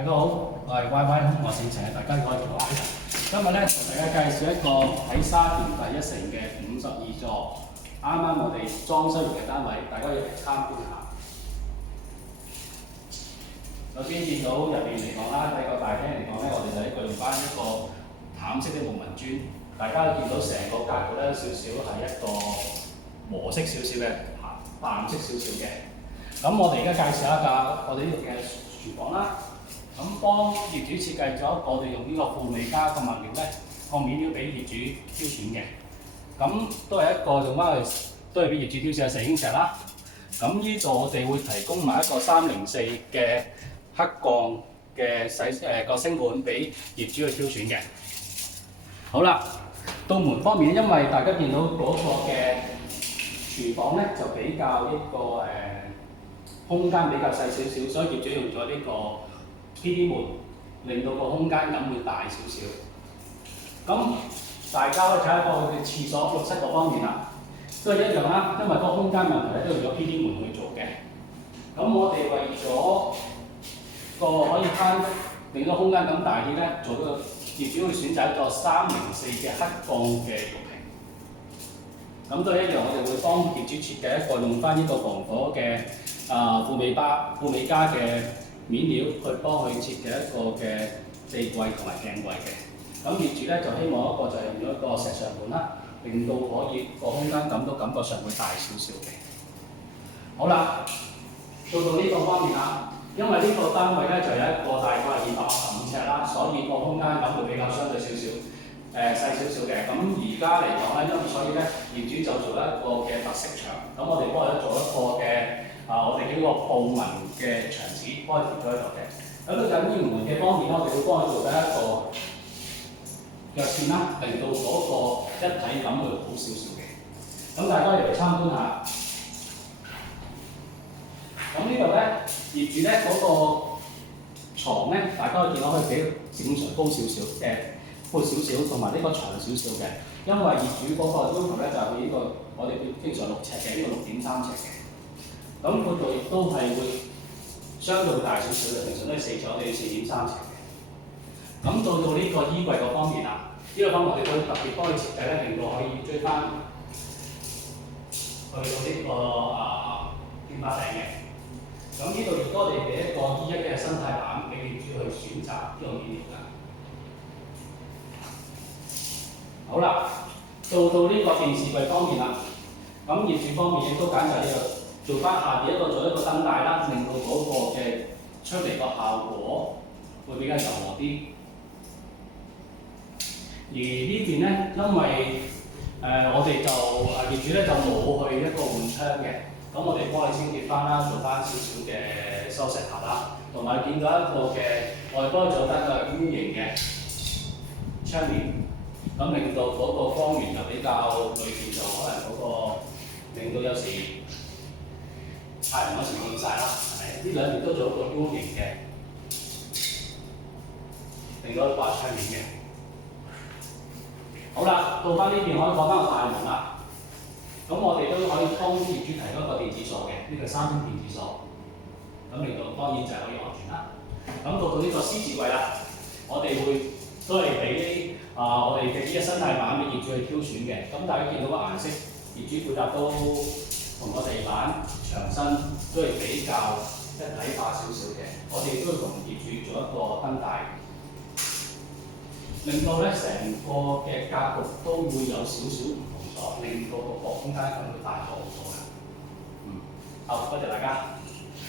大家好，我係 YY，我姓陳，大家可以叫我 Ivan。今日咧同大家介紹一個喺沙田第一城嘅52座，啱啱我哋裝修完嘅單位，大家可以嚟參觀下。首先見到入邊嚟講啦，喺個大廳嚟講咧，我哋就用翻一個淡色嘅木紋磚，大家見到成個格局咧少少係一個和色少少嘅淡色少少嘅。咁我哋而家介紹一下我哋呢度嘅廚房啦。咁幫業主設計咗，我哋用呢個富美加個物料咧，個面料俾業主挑選嘅。咁都係一個用翻去，都係俾業主挑選嘅石英石啦。咁呢度我哋會提供埋一個304嘅黑鋼嘅個星盤俾業主去挑選嘅。好啦，到門方面，因為大家見到嗰個嘅廚房咧就比較空間比較細少少，所以業主用咗呢個PD 門，令到個空間感會大少少。咁大家可以睇下個嘅廁所、浴室嗰方面啦，都係一樣啦，因為個空間問題咧都用咗 PD 門去做嘅。咁我哋為咗個可以令到空間感大啲咧，做咗個業主會選擇一個304嘅黑鋼嘅浴屏。咁都係一樣，我哋會幫業主設計一個用翻呢個防火嘅富美加嘅面料去幫佢設計一個嘅地櫃同埋鏡櫃嘅。咁業主咧就希望一個就係用咗一個石上門啦，令到可以個空間感覺上會大少少嘅。好啦，到呢個方面啦，因為呢個單位咧就有一個大概係265尺啦，所以個空間感會比較相對細少少嘅。咁而家嚟講咧，所以咧業主就做一個嘅特色牆，咁我哋幫佢做一個嘅我哋叫個布紋嘅牆紙，幫佢貼咗喺度嘅。咁到緊呢門嘅方面咧，我哋會幫佢做緊一個腳線啦，令到嗰個一體感會好少少嘅。咁大家嚟參觀下。咁呢度咧，業主咧嗰個牀咧，大家可以見到可以比正常高少少，闊少少，同埋呢個長少少嘅。因為業主嗰個要求咧就係呢個我哋經常6尺嘅，呢個6.3尺嘅。咁闊度亦都係會相對大少少嘅，平常都係4尺，我哋4.3尺嘅。咁到呢個衣櫃嗰方面啦，呢個方面我哋會特別幫佢設計咧，令到可以追翻去到呢個天花頂嘅。咁呢度亦都我哋俾一個E1嘅生態板俾業主去選擇呢個面料㗎。好啦，到呢個電視櫃方面啦，咁業主方面亦都揀就係呢個。做翻下邊做一個燈帶啦，令到嗰個嘅出嚟個效果會比較柔和啲。而呢邊咧，因為我哋就業主咧就冇去一個換窗嘅，咁我哋幫佢清潔翻啦，做翻少少嘅修飾下啦，同埋見到一個嘅外幫做得個 U 型嘅窗簾，咁令到嗰個光源就比較裏邊就可能令到有時太陽嗰時冇咁曬啦，係咪？呢兩邊都做一個 U 型嘅，令到掛窗簾嘅。好啦，到翻呢邊可以講翻個大門啦。咁我哋都可以幫業主提供一個電子鎖嘅，呢個3種電子鎖。咁令到當然就係可以安全啦。咁到呢個獅子櫃啦，我哋都係俾我哋嘅E1生態板俾業主去挑選嘅。咁大家見到個顏色，業主配搭都同個地板、牆身都係比較一體化少少嘅。我哋都會同業主做一個燈帶，令到咧成個嘅格局都會有少少唔同咗，令到個空間感會大咗好多嘅。好，多謝大家。